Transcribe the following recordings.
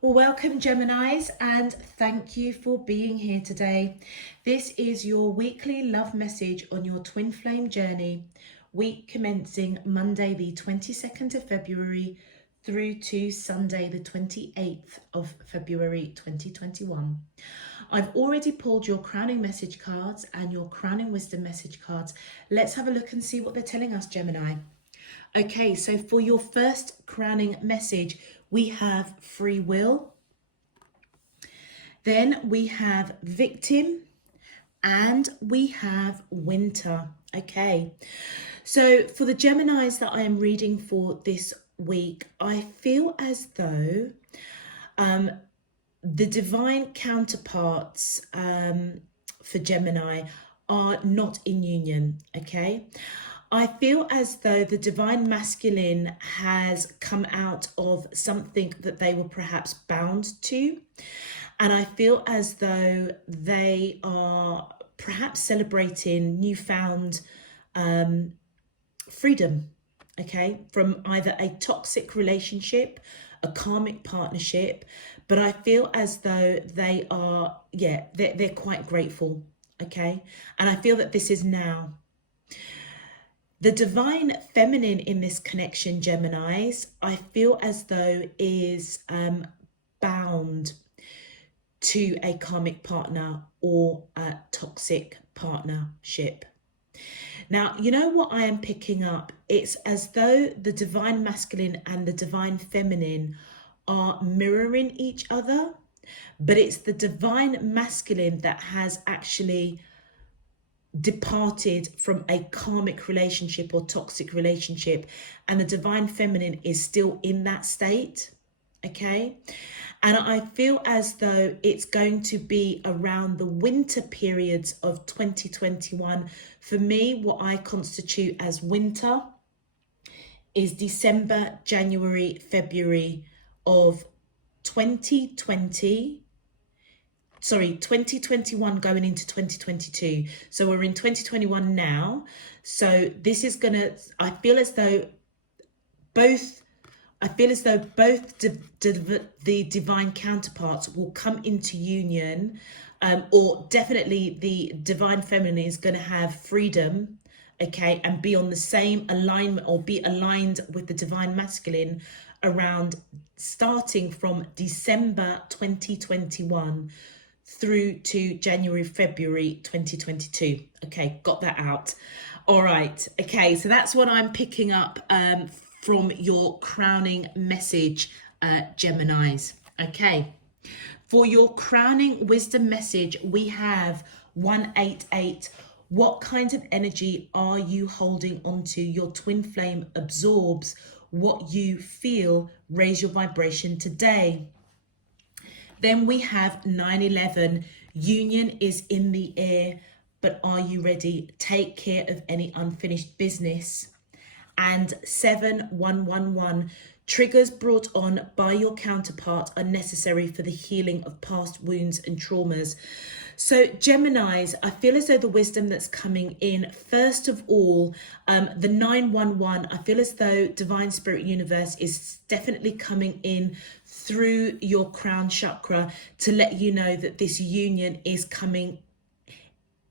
Well, welcome Geminis, and thank you for being here today. This is your weekly love message on your twin flame journey, week commencing Monday the 22nd of February through to Sunday the 28th of February 2021. I've already pulled your crowning message cards and your crowning wisdom message cards. Let's have a look and see what they're telling us, Gemini. Okay, so for your first crowning message, we have free will. Then we have victim and we have winter. Okay, so for the Geminis that I am reading for this week, I feel as though the divine counterparts for Gemini are not in union. Okay, I feel as though the divine masculine has come out of something that they were perhaps bound to. And I feel as though they are perhaps celebrating newfound freedom, okay, from either a toxic relationship, a karmic partnership. But I feel as though they are, they're quite grateful, okay? And I feel that this is now. The divine feminine in this connection, Geminis, I feel as though is bound to a karmic partner or a toxic partnership. Now, you know what I am picking up? It's as though the divine masculine and the divine feminine are mirroring each other, but it's the divine masculine that has actually departed from a karmic relationship or toxic relationship, and the divine feminine is still in that state. Okay, and I feel as though it's going to be around the winter periods of 2021. For me, what I constitute as winter is December, January, February of 2021 going into 2022. So we're in 2021 now. So this is gonna, I feel as though both the divine counterparts will come into union, or definitely the divine feminine is going to have freedom, okay, and be on the same alignment or be aligned with the divine masculine around starting from December 2021 through to January, February 2022. Okay, got that out. All right. Okay, so that's what I'm picking up from your crowning message, Geminis. Okay, for your crowning wisdom message, we have 188. What kind of energy are you holding onto? Your twin flame absorbs what you feel. Raise your vibration today. Then we have 911. Union is in the air, but are you ready? Take care of any unfinished business. And 7111, triggers brought on by your counterpart are necessary for the healing of past wounds and traumas. So Geminis, I feel as though the wisdom that's coming in, first of all, the 911, I feel as though Divine Spirit Universe is definitely coming in through your crown chakra to let you know that this union is coming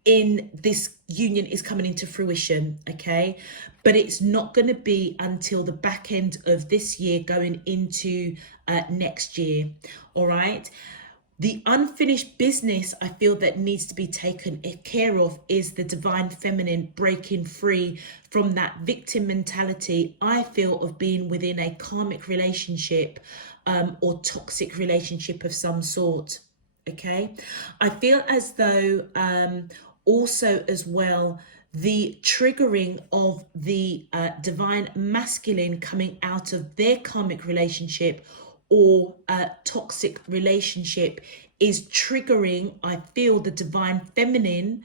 into fruition, okay? But it's not going to be until the back end of this year going into next year, all right? The unfinished business I feel that needs to be taken care of is the divine feminine breaking free from that victim mentality, I feel, of being within a karmic relationship or toxic relationship of some sort, okay? I feel as though also as well, the triggering of the divine masculine coming out of their karmic relationship or a toxic relationship is triggering, I feel, the divine feminine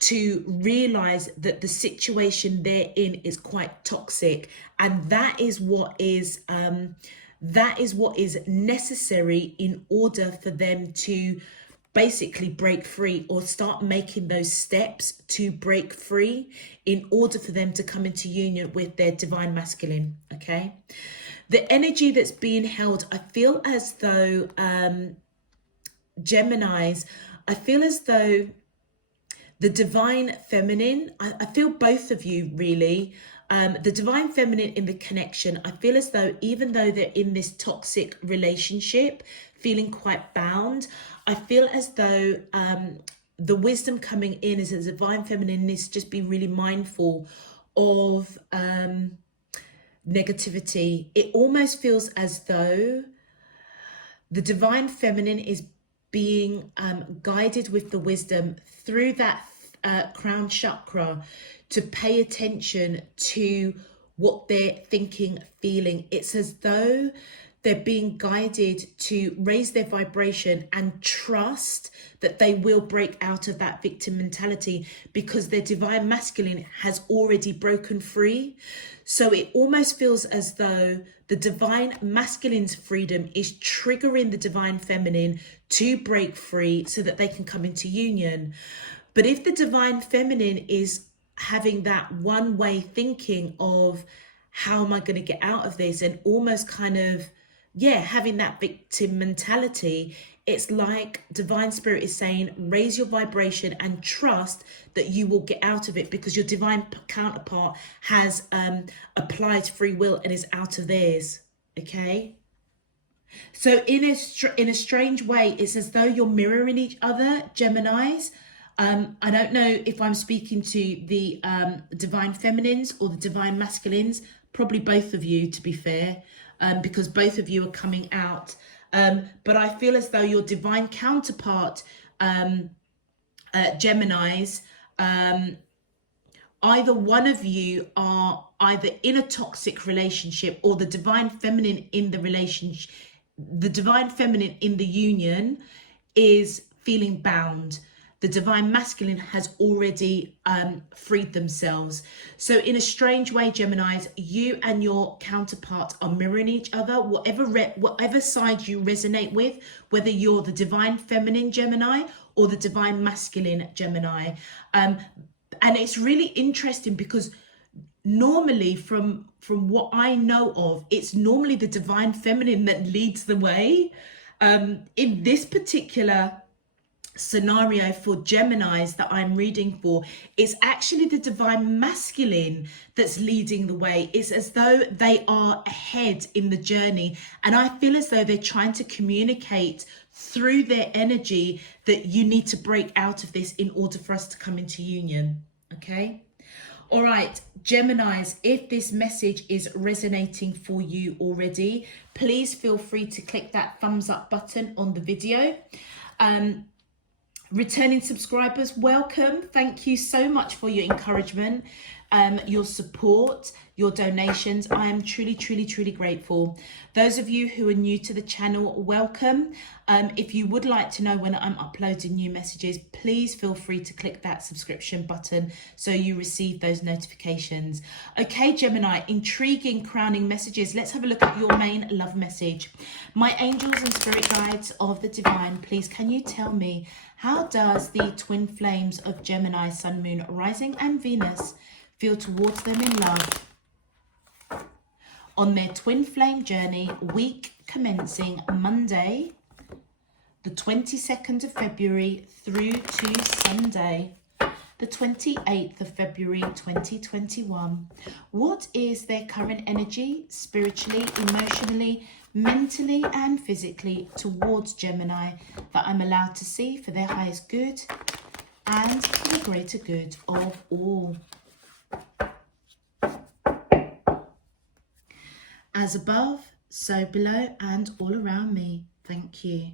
to realize that the situation they're in is quite toxic, and that is what is necessary in order for them to basically break free or start making those steps to break free in order for them to come into union with their divine masculine, okay? The energy that's being held, I feel as though, Geminis, I feel as though the divine feminine, I feel both of you really, the divine feminine in the connection, I feel as though even though they're in this toxic relationship, feeling quite bound, I feel as though the wisdom coming in is that the divine feminine needs to just be really mindful of negativity. It almost feels as though the divine feminine is being guided with the wisdom through that crown chakra to pay attention to what they're thinking, feeling. It's as though they're being guided to raise their vibration and trust that they will break out of that victim mentality because their divine masculine has already broken free. So it almost feels as though the divine masculine's freedom is triggering the divine feminine to break free so that they can come into union. But if the divine feminine is having that one-way thinking of how am I going to get out of this, and almost kind of, having that victim mentality, it's like divine spirit is saying, raise your vibration and trust that you will get out of it because your divine counterpart has applied free will and is out of theirs. Okay. So in a strange way, it's as though you're mirroring each other, Geminis. I don't know if I'm speaking to the divine feminines or the divine masculines, probably both of you, to be fair, because both of you are coming out. But I feel as though your divine counterpart, Geminis, either one of you are either in a toxic relationship, or the divine feminine in the relationship, the divine feminine in the union is feeling bound. The divine masculine has already freed themselves. So in a strange way, Geminis, you and your counterpart are mirroring each other. Whatever side you resonate with, whether you're the divine feminine Gemini or the divine masculine Gemini. And it's really interesting because normally from what I know of, it's normally the divine feminine that leads the way. In this particular scenario for Geminis that I'm reading for, it's actually the divine masculine that's leading the way. It's as though they are ahead in the journey, and I feel as though they're trying to communicate through their energy that you need to break out of this in order for us to come into union. Okay. All right, Geminis, if this message is resonating for you already, please feel free to click that thumbs up button on the video. Returning subscribers, welcome. Thank you so much for your encouragement, your support, your donations. I am truly, truly, truly grateful. Those of you who are new to the channel, welcome. If you would like to know when I'm uploading new messages, please feel free to click that subscription button so you receive those notifications. Okay, Gemini, intriguing crowning messages. Let's have a look at your main love message. My angels and spirit guides of the divine, please can you tell me, how does the twin flames of Gemini, Sun, Moon, Rising and Venus feel towards them in love on their twin flame journey, week commencing Monday, the 22nd of February through to Sunday, the 28th of February 2021. What is their current energy, spiritually, emotionally, mentally and physically towards Gemini that I'm allowed to see for their highest good and for the greater good of all? As above, so below and all around me. Thank you.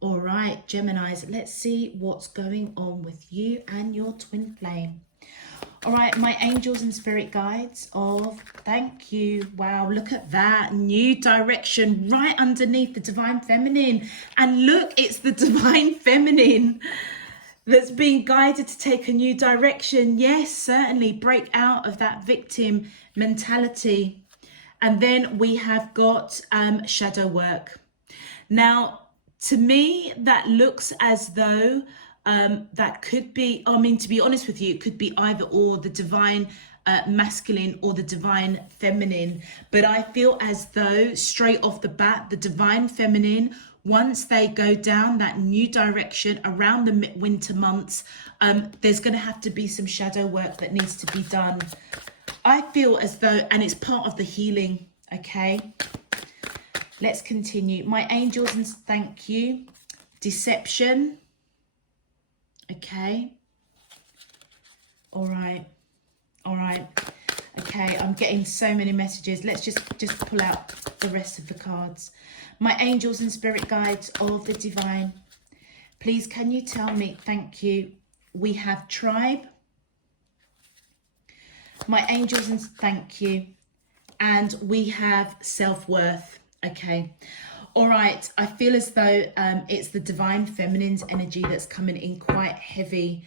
All right, Geminis, let's see what's going on with you and your twin flame. All right, my angels and spirit guides of, thank you. Wow, look at that. New direction right underneath the divine feminine. And look, it's the divine feminine that's being guided to take a new direction. Yes, certainly break out of that victim mentality. And then we have got shadow work. Now, to me, that looks as though that could be, I mean, to be honest with you, it could be either or. The divine masculine or the divine feminine. But I feel as though straight off the bat, the divine feminine, once they go down that new direction around the winter months, there's going to have to be some shadow work that needs to be done. I feel as though, and it's part of the healing, okay? Let's continue. My angels, and thank you. Deception. Okay. All right. All right. Okay, I'm getting so many messages. Let's just pull out the rest of the cards. My angels and spirit guides of the divine, please can you tell me, thank you, we have tribe. My angels, and thank you. And we have self-worth. Okay. All right. I feel as though it's the divine feminine's energy that's coming in quite heavy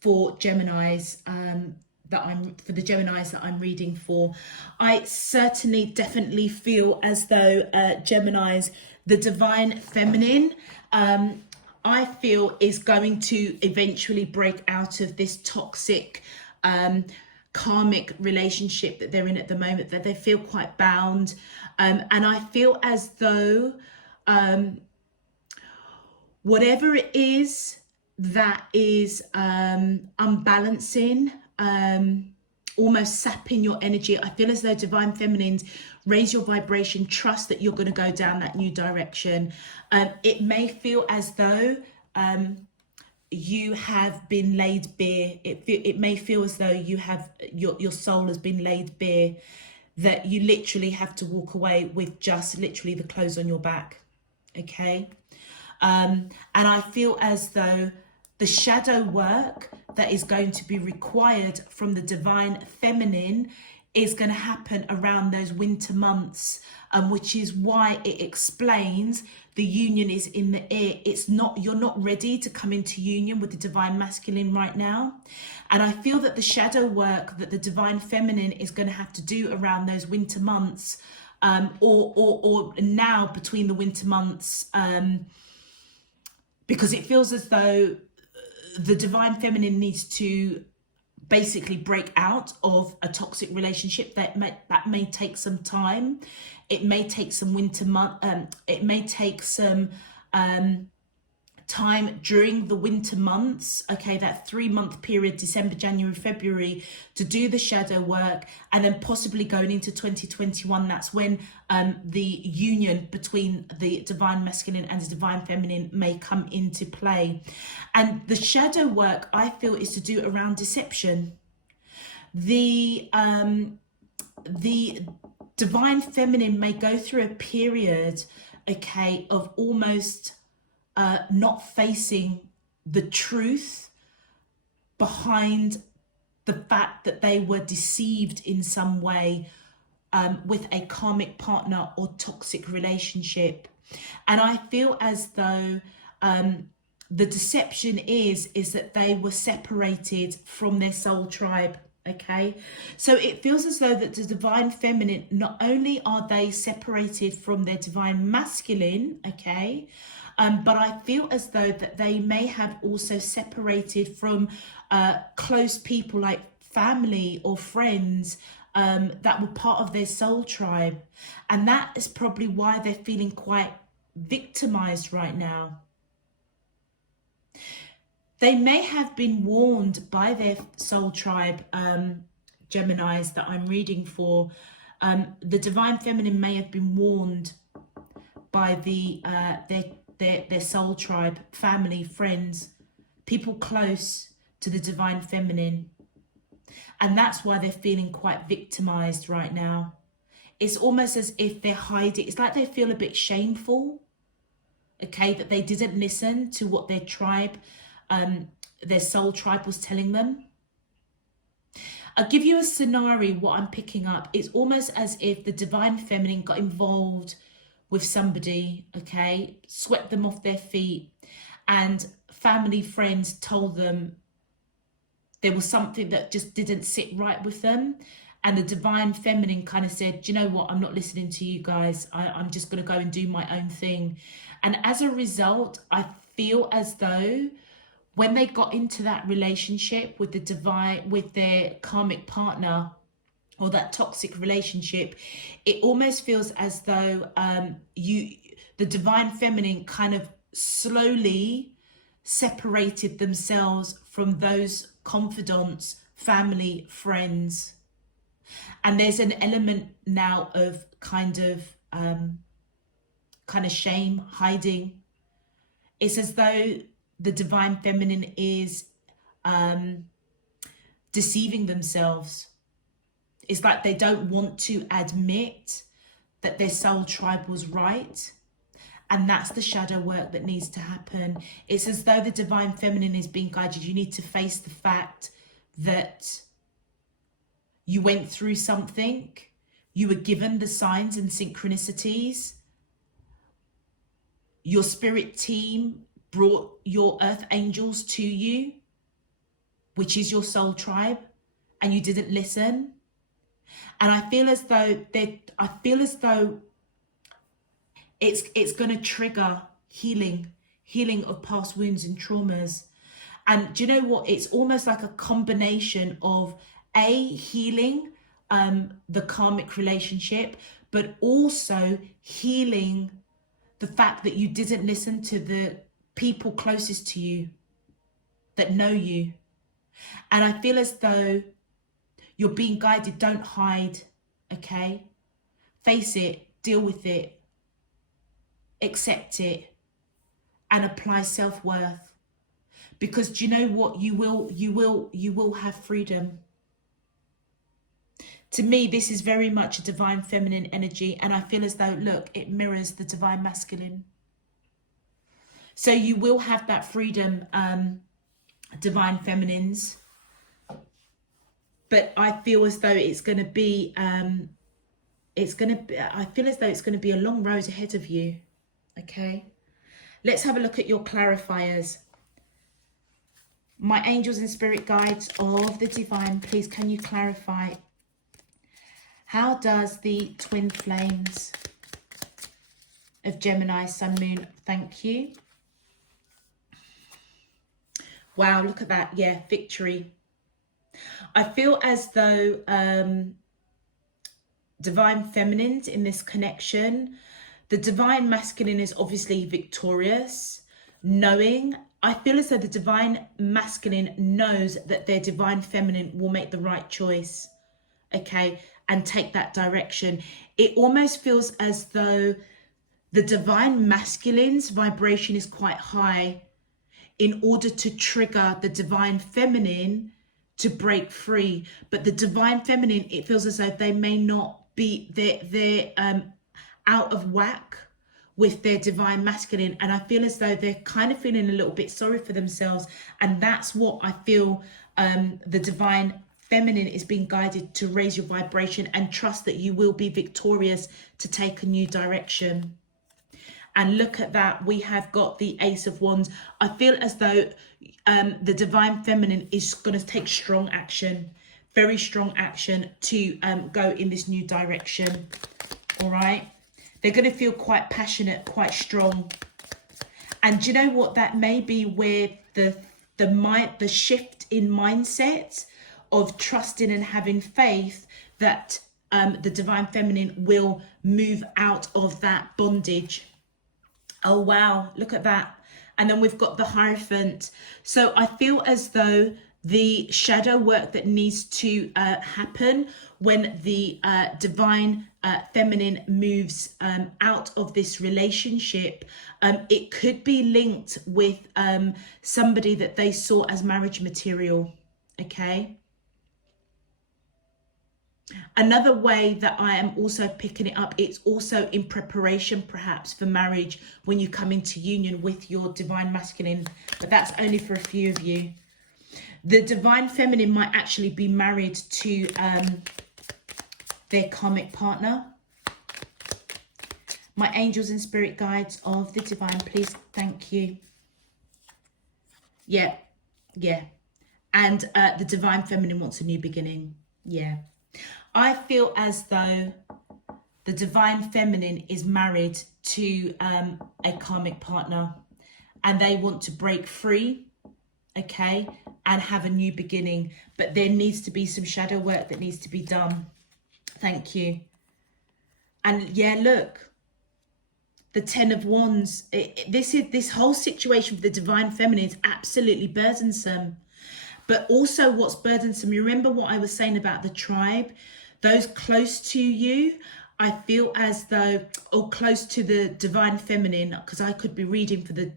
for Geminis, for the Geminis that I'm reading for. I certainly definitely feel as though Geminis, the divine feminine, I feel is going to eventually break out of this toxic karmic relationship that they're in at the moment, that they feel quite bound. And I feel as though whatever it is that is unbalancing, almost sapping your energy, I feel as though divine feminines, raise your vibration, trust that you're going to go down that new direction. It may feel as though you have been laid bare. It may feel as though you have your soul has been laid bare, that you literally have to walk away with just literally the clothes on your back. Okay. And I feel as though the shadow work that is going to be required from the divine feminine is going to happen around those winter months, which is why it explains the union is in the air. It's not, you're not ready to come into union with the divine masculine right now. And I feel that the shadow work that the divine feminine is going to have to do around those winter months, or now between the winter months, because it feels as though the divine feminine needs to basically break out of a toxic relationship that may take some time. It may take some winter month. It may take some time during the winter months. Okay, that 3-month period, December, January, February, to do the shadow work, and then possibly going into 2021. That's when the union between the divine masculine and the divine feminine may come into play. And the shadow work, I feel, is to do around deception. The divine feminine may go through a period, okay, of almost not facing the truth behind the fact that they were deceived in some way with a karmic partner or toxic relationship. And I feel as though the deception is that they were separated from their soul tribe. Okay, so it feels as though that the divine feminine, not only are they separated from their divine masculine, okay, but I feel as though that they may have also separated from close people like family or friends that were part of their soul tribe. And that is probably why they're feeling quite victimized right now. They may have been warned by their soul tribe, Geminis that I'm reading for. The divine feminine may have been warned by their soul tribe, family, friends, people close to the divine feminine. And that's why they're feeling quite victimized right now. It's almost as if they're hiding. It's like they feel a bit shameful, okay, that they didn't listen to what their tribe, their soul tribe was telling them. I'll give you a scenario, what I'm picking up. It's almost as if the divine feminine got involved with somebody, okay, swept them off their feet, and family, friends told them there was something that just didn't sit right with them. And the divine feminine kind of said, do you know what, I'm not listening to you guys. I'm just going to go and do my own thing. And as a result, I feel as though when they got into that relationship with the divine, with their karmic partner, or that toxic relationship, it almost feels as though the divine feminine kind of slowly separated themselves from those confidants, family, friends. And there's an element now of kind of shame, hiding. It's as though the divine feminine is deceiving themselves. It's like they don't want to admit that their soul tribe was right. And that's the shadow work that needs to happen. It's as though the divine feminine is being guided. You need to face the fact that you went through something. You were given the signs and synchronicities. Your spirit team brought your earth angels to you, which is your soul tribe, and you didn't listen. And I feel as though it's going to trigger healing of past wounds and traumas. And do you know what? It's almost like a combination of healing the karmic relationship, but also healing the fact that you didn't listen to the people closest to you that know you. And I feel as though you're being guided. Don't hide, okay? Face it, deal with it, accept it, and apply self-worth. Because do you know what? You will have freedom. To me, this is very much a divine feminine energy, and I feel as though, look, it mirrors the divine masculine. So you will have that freedom, divine feminines. But I feel as though it's going to be, I feel as though it's going to be a long road ahead of you. Okay. Let's have a look at your clarifiers. My angels and spirit guides of the divine, please, can you clarify? How does the twin flames of Gemini, Sun, Moon, thank you. Wow, look at that. Yeah, victory. I feel as though divine feminines in this connection, the divine masculine is obviously victorious, knowing. I feel as though the divine masculine knows that their divine feminine will make the right choice, okay, and take that direction. It almost feels as though the divine masculine's vibration is quite high in order to trigger the divine feminine to break free. But the divine feminine, it feels as though they may not be, they're out of whack with their divine masculine, and I feel as though they're kind of feeling a little bit sorry for themselves. And that's what I feel the divine feminine is being guided to raise your vibration and trust that you will be victorious to take a new direction. And look at that, we have got the Ace of Wands. I feel as though the divine feminine is going to take strong action, very strong action to go in this new direction. All right. They're going to feel quite passionate, quite strong. And do you know what? That may be where the shift in mindset of trusting and having faith that the divine feminine will move out of that bondage. Oh, wow. Look at that. And then we've got the Hierophant. So I feel as though the shadow work that needs to happen when the divine feminine moves out of this relationship, it could be linked with somebody that they saw as marriage material, okay? Another way that I am also picking it up, it's also in preparation perhaps for marriage when you come into union with your divine masculine, but that's only for a few of you. The divine feminine might actually be married to their karmic partner. My angels and spirit guides of the divine, please, thank you. Yeah. And the divine feminine wants a new beginning. Yeah. I feel as though the divine feminine is married to a karmic partner and they want to break free okay, and have a new beginning. But there needs to be some shadow work that needs to be done. Thank you. And yeah, look, the 10 of Wands, this whole situation for the divine feminine is absolutely burdensome. But also what's burdensome, you remember what I was saying about the tribe? Those close to you, I feel as though, or close to the divine feminine, because I could be reading for the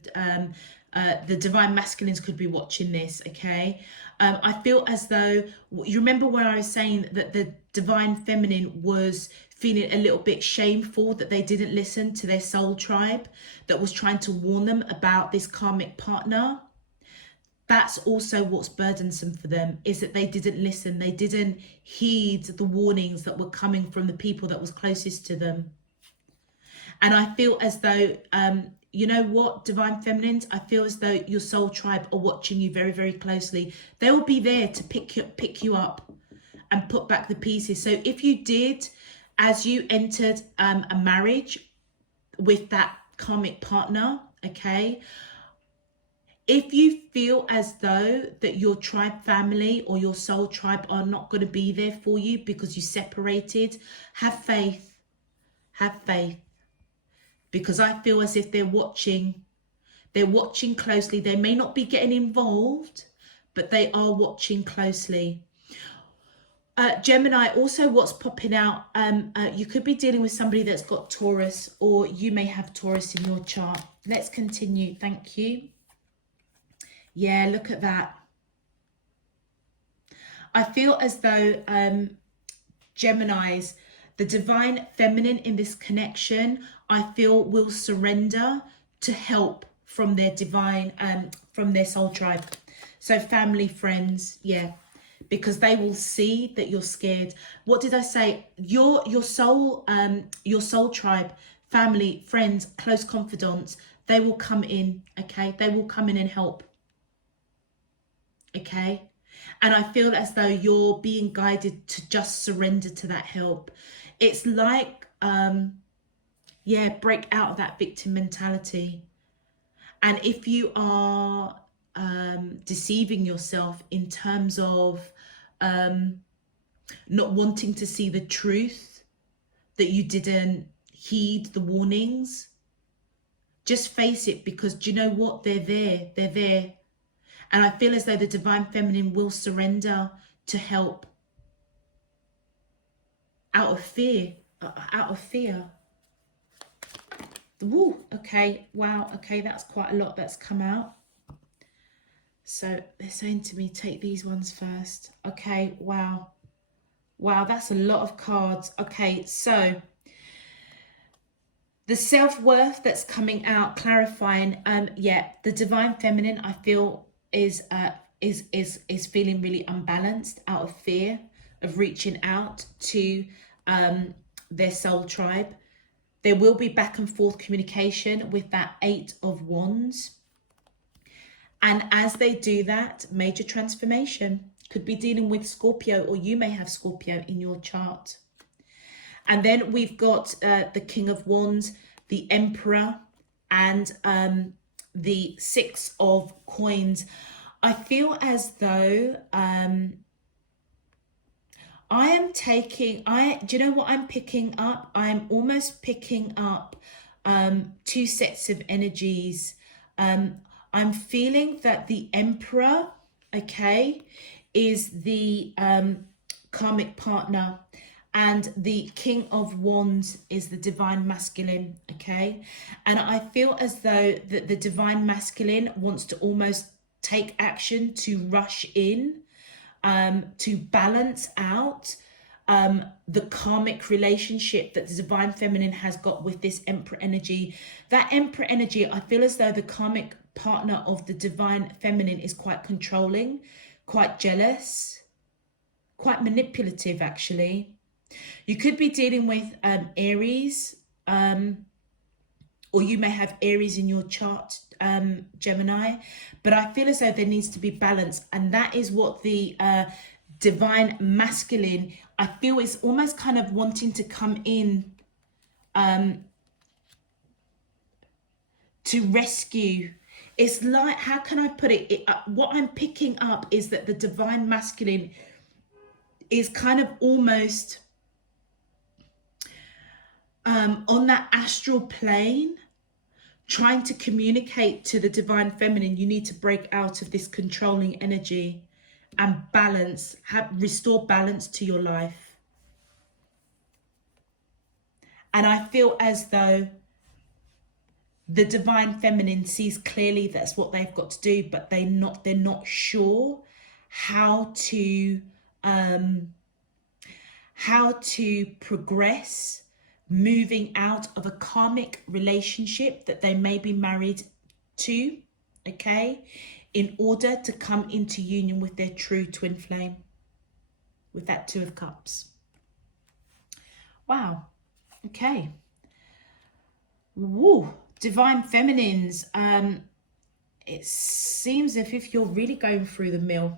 divine masculines could be watching this, okay? I feel as though, you remember where I was saying that the divine feminine was feeling a little bit shameful that they didn't listen to their soul tribe that was trying to warn them about this karmic partner? That's also what's burdensome for them, is that they didn't listen. They didn't heed the warnings that were coming from the people that was closest to them. And I feel as though, you know what, divine feminines, I feel as though your soul tribe are watching you very, very closely. They will be there to pick you up and put back the pieces. So if you did, as you entered a marriage with that karmic partner, okay, if you feel as though that your tribe family or your soul tribe are not going to be there for you because you separated, have faith. Have faith. Because I feel as if they're watching closely. They may not be getting involved, but they are watching closely. Gemini, also what's popping out, you could be dealing with somebody that's got Taurus, or you may have Taurus in your chart. Let's continue. Thank you. Yeah, look at that. I feel as though Geminis, the divine feminine in this connection, I feel will surrender to help from their divine, from their soul tribe. So family, friends, yeah, because they will see that you're scared. What did I say? Your soul tribe, family, friends, close confidants, they will come in, okay? They will come in and help. Okay, and I feel as though you're being guided to just surrender to that help. It's like, yeah, break out of that victim mentality. And if you are deceiving yourself in terms of not wanting to see the truth, that you didn't heed the warnings, just face it, because do you know what? They're there. And I feel as though the divine feminine will surrender to help out of fear. Woo, okay, wow, okay, that's quite a lot that's come out. So they're saying to me, take these ones first. Okay, wow. Wow, that's a lot of cards. Okay, so the self-worth that's coming out, clarifying, yeah, the divine feminine, I feel, is feeling really unbalanced out of fear of reaching out to their soul tribe. There will be back and forth communication with that 8 of Wands. And as they do that, major transformation. Could be dealing with Scorpio, or you may have Scorpio in your chart. And then we've got the King of Wands, the Emperor, and the 6 of Coins. I feel as though do you know what I'm picking up? I'm almost picking up 2 sets of energies. I'm feeling that the Emperor, okay, is the karmic partner, and the King of Wands is the divine masculine, okay? And I feel as though that the divine masculine wants to almost take action to rush in, to balance out the karmic relationship that the divine feminine has got with this Emperor energy. That Emperor energy, I feel as though the karmic partner of the divine feminine is quite controlling, quite jealous, quite manipulative, actually. You could be dealing with Aries, or you may have Aries in your chart, Gemini, but I feel as though there needs to be balance, and that is what the divine masculine, I feel, is almost kind of wanting to come in to rescue. It's like, how can I put it? What I'm picking up is that the divine masculine is kind of almost on that astral plane, trying to communicate to the divine feminine. You need to break out of this controlling energy and balance, restore balance to your life. And I feel as though the divine feminine sees clearly that's what they've got to do, but they're not sure how to progress, moving out of a karmic relationship that they may be married to, okay, in order to come into union with their true twin flame, with that Two of Cups. Wow. Okay. Woo. Divine feminines. It seems as if you're really going through the mill.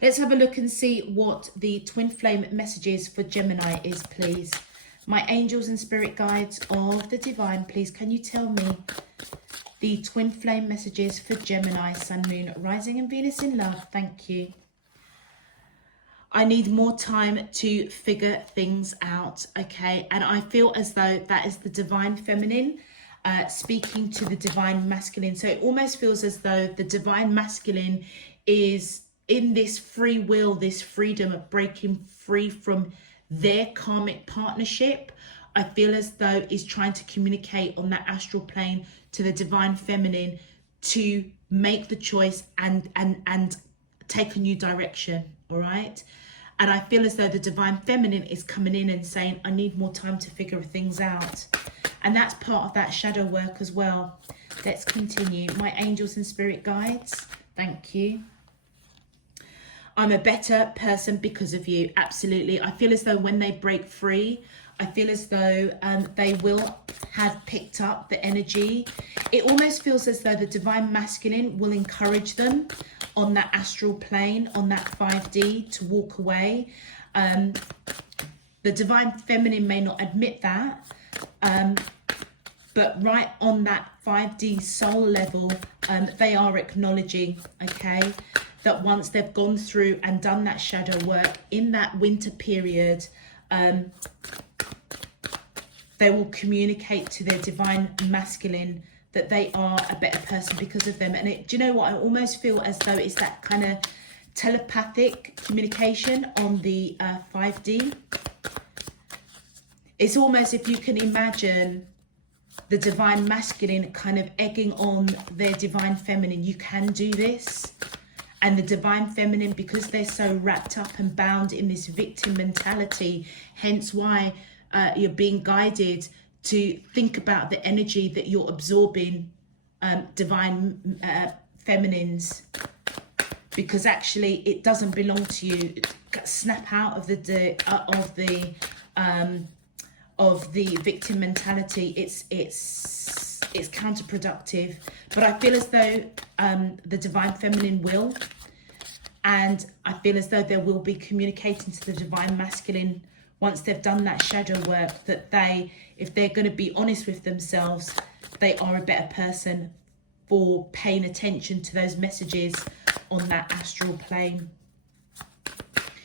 Let's have a look and see what the twin flame messages for Gemini is, please. My angels and spirit guides of the divine, please, can you tell me the twin flame messages for Gemini, Sun, Moon, Rising and Venus in love? Thank you. I need more time to figure things out, okay? And I feel as though that is the divine feminine speaking to the divine masculine. So it almost feels as though the divine masculine is in this free will, this freedom of breaking free from their karmic partnership. I feel as though is trying to communicate on that astral plane to the divine feminine to make the choice and take a new direction, all right? And I feel as though the divine feminine is coming in and saying, I need more time to figure things out. And that's part of that shadow work as well. Let's continue. My angels and spirit guides, thank you. I'm a better person because of you. Absolutely. I feel as though when they break free, I feel as though they will have picked up the energy. It almost feels as though the divine masculine will encourage them on that astral plane, on that 5D, to walk away. The divine feminine may not admit that, but right on that 5D soul level, they are acknowledging, okay, that once they've gone through and done that shadow work in that winter period, they will communicate to their divine masculine that they are a better person because of them. And do you know what? I almost feel as though it's that kind of telepathic communication on the 5D. It's almost, if you can imagine the divine masculine kind of egging on their divine feminine, you can do this. And the divine feminine, because they're so wrapped up and bound in this victim mentality, hence why you're being guided to think about the energy that you're absorbing, divine feminines, because actually it doesn't belong to you. Snap out of the victim mentality. It's counterproductive. But I feel as though the divine feminine will, and I feel as though they will be communicating to the divine masculine once they've done that shadow work, that they, if they're going to be honest with themselves, they are a better person for paying attention to those messages on that astral plane.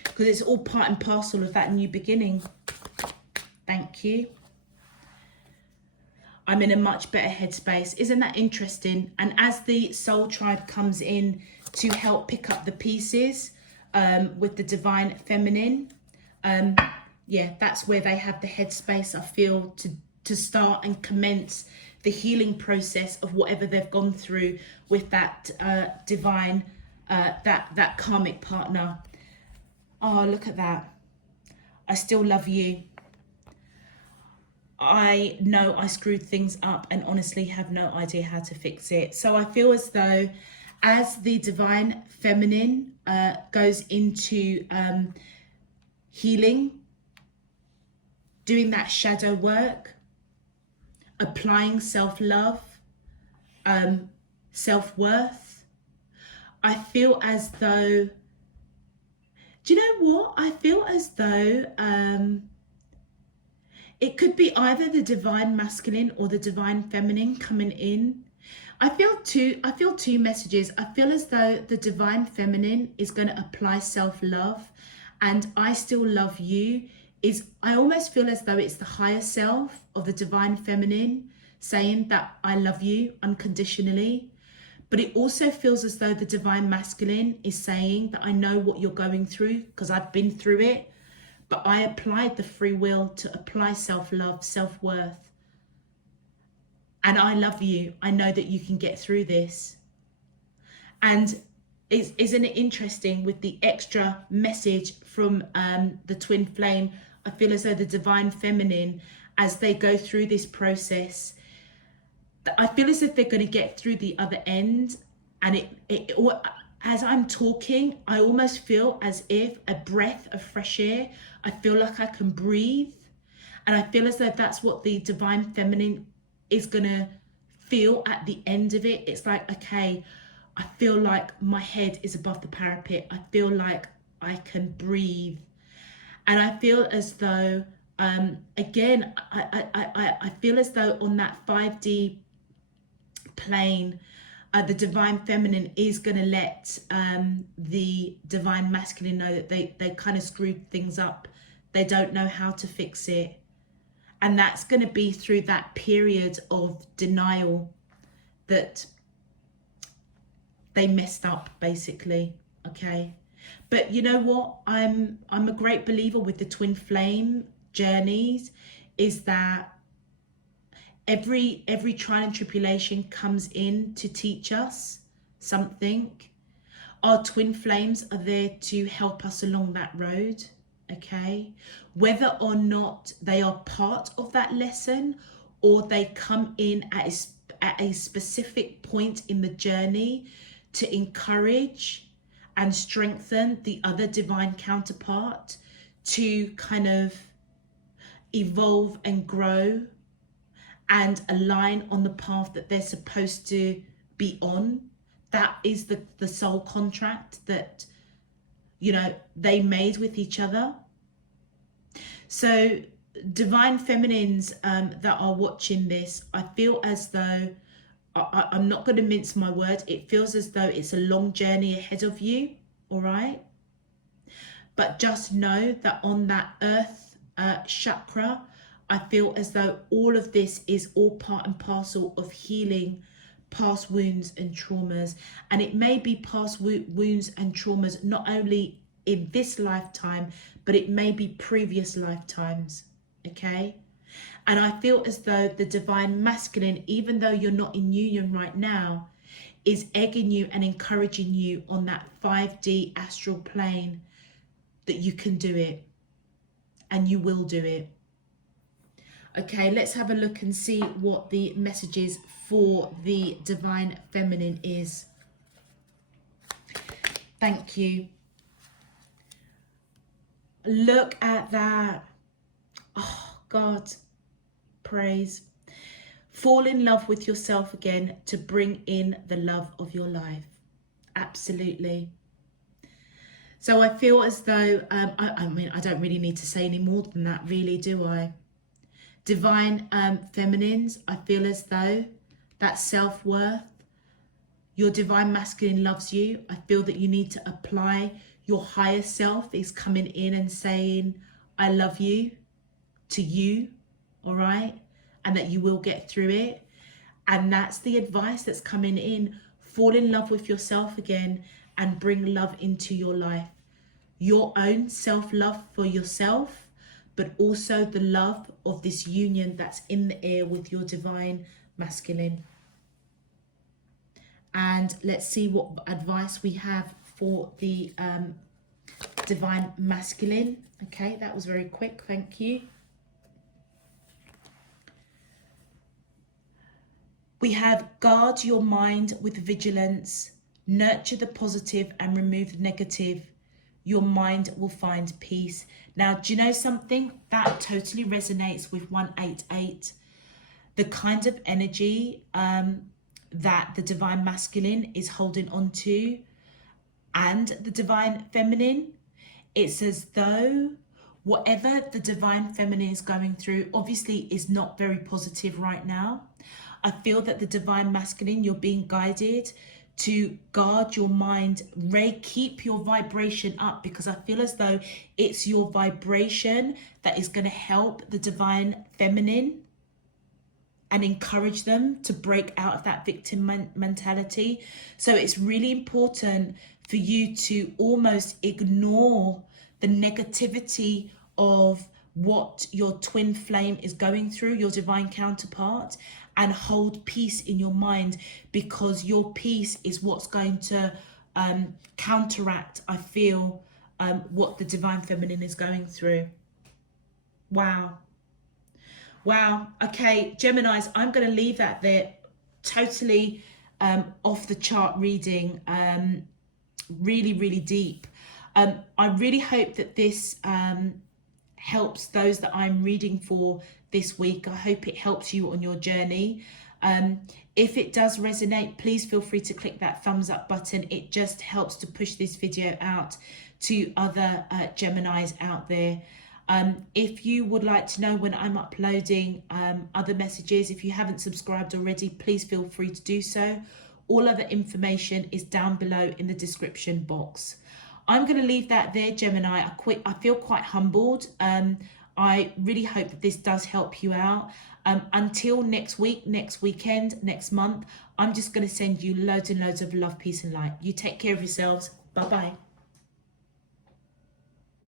Because it's all part and parcel of that new beginning. Thank you. I'm in a much better headspace. Isn't that interesting? And as the soul tribe comes in to help pick up the pieces with the divine feminine, yeah, that's where they have the headspace, I feel, to start and commence the healing process of whatever they've gone through with that divine, that karmic partner. Oh, look at that. I still love you. I know I screwed things up and honestly have no idea how to fix it. So I feel as though as the divine feminine goes into healing, doing that shadow work, applying self-love, self-worth, I feel as though, do you know what? I feel as though it could be either the divine masculine or the divine feminine coming in. I feel two messages. I feel as though the divine feminine is going to apply self-love, and I still love you. I almost feel as though it's the higher self of the divine feminine saying that I love you unconditionally. But it also feels as though the divine masculine is saying that I know what you're going through because I've been through it, but I applied the free will to apply self-love, self-worth. And I love you. I know that you can get through this. And isn't it interesting with the extra message from the twin flame? I feel as though the divine feminine, as they go through this process, I feel as if they're going to get through the other end. And as I'm talking, I almost feel as if a breath of fresh air. I feel like I can breathe. And I feel as though that's what the divine feminine is going to feel at the end of it. It's like, okay, I feel like my head is above the parapet. I feel like I can breathe. And I feel as though, again, I feel as though on that 5D plane, the divine feminine is going to let the divine masculine know that they kind of screwed things up. They don't know how to fix it. And that's going to be through that period of denial that they messed up, basically. Okay. But you know what? I'm a great believer with the twin flame journeys is that every trial and tribulation comes in to teach us something. Our twin flames are there to help us along that road. Okay, whether or not they are part of that lesson or they come in at a specific point in the journey to encourage and strengthen the other divine counterpart to kind of evolve and grow and align on the path that they're supposed to be on. That is the soul contract that, you know, they made with each other. So divine feminines that are watching this, I feel as though, I'm not going to mince my word, it feels as though it's a long journey ahead of you, all right? But just know that on that earth chakra, I feel as though all of this is all part and parcel of healing past wounds and traumas. And it may be past wounds and traumas not only in this lifetime, but it may be previous lifetimes, okay? And I feel as though the divine masculine, even though you're not in union right now, is egging you and encouraging you on that 5D astral plane that you can do it and you will do it. Okay, let's have a look and see what the messages for the divine feminine is. Thank you. Look at that. Oh, God. Praise. Fall in love with yourself again to bring in the love of your life. Absolutely. So I feel as though, I mean, I don't really need to say any more than that, really, do I? Divine feminines, I feel as though that self-worth, your divine masculine loves you. I feel that you need to apply your higher self is coming in and saying, I love you to you, all right? And that you will get through it. And that's the advice that's coming in. Fall in love with yourself again and bring love into your life. Your own self-love for yourself, but also the love of this union that's in the air with your divine masculine. And let's see what advice we have for the divine masculine. Okay, that was very quick, thank you. We have guard your mind with vigilance, nurture the positive and remove the negative. Your mind will find peace. Now, do you know something? That totally resonates with 188. The kind of energy that the divine masculine is holding on to and the divine feminine. It's as though whatever the divine feminine is going through obviously is not very positive right now. I feel that the divine masculine, you're being guided to guard your mind. Ray, keep your vibration up, because I feel as though it's your vibration that is going to help the divine feminine and encourage them to break out of that victim mentality. So it's really important for you to almost ignore the negativity of what your twin flame is going through, your divine counterpart, and hold peace in your mind, because your peace is what's going to counteract, I feel, what the divine feminine is going through. Wow. Wow. Okay, Geminis, I'm going to leave that there. Totally off the chart reading. Really, really deep. I really hope that this helps those that I'm reading for this week. I hope it helps you on your journey. If it does resonate, please feel free to click that thumbs up button. It just helps to push this video out to other Geminis out there. If you would like to know when I'm uploading other messages, if you haven't subscribed already, please feel free to do so. All other information is down below in the description box. I'm going to leave that there, Gemini. I feel quite humbled. I really hope that this does help you out. Until next week, next weekend, next month, I'm just going to send you loads and loads of love, peace and light. You take care of yourselves. Bye-bye.